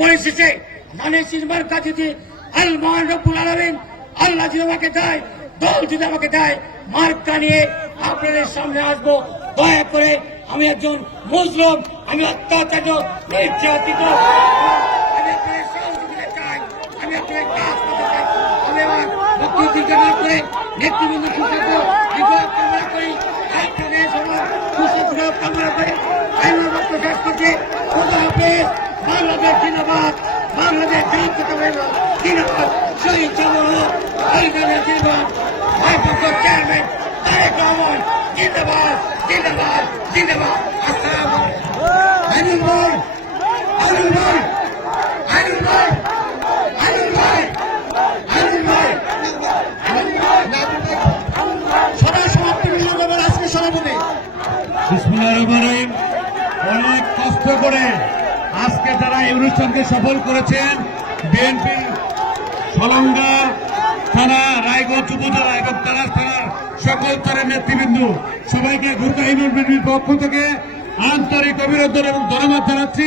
পরিশেষে ধানের মার্কা যদি আল মহান রব্বুল আলামিন আল্লাহ যদি আমাকে দেয়, দল যদি আমাকে দেয়, মার্কা নিয়ে আপনাদের সামনে আসবো। দয়া করে আমি একজন মুসলিম, আমি অত্যাচারিত নির্যাতিত, আমি আপনাদের সহযোগিতা চাই, আমি আপনাদের কাজ করতে চাই। আমি আমার বক্তব্য কামনা করে নেতৃবৃন্দ সুস্বাস্থ্য কামনা করি, আপনাদের সবার সুস্বাস্থ্য কামনা করে আমি আমার বক্তব্য শেষ করছি। খোদা হাফেজ। বাংলাদেশ জিন্দাবাদ, বাংলাদেশ জাতীয়তাবাদী জিন্দাবাদ, শহীদ জওয়ান জিন্দাবাদ, ভারপ্রাপ্ত চেয়ারম্যান তারেক রহমান জিন্দাবাদ, জিন্দাবাদ, জিন্দাবাদ। আসসালামু অনেক কষ্ট করে আজকে যারা এই অনুষ্ঠানকে সফল করেছেন, বিএনপি সলঙ্গা থানা, রায়গঞ্জ উপজেলা এবং তারা থানার সকল স্তরের নেতৃবৃন্দ, সবাইকে ঘুরকা ইউনিয়ন বিএনপির পক্ষ থেকে আন্তরিক অভিনন্দন এবং ধন্যবাদ জানাচ্ছি।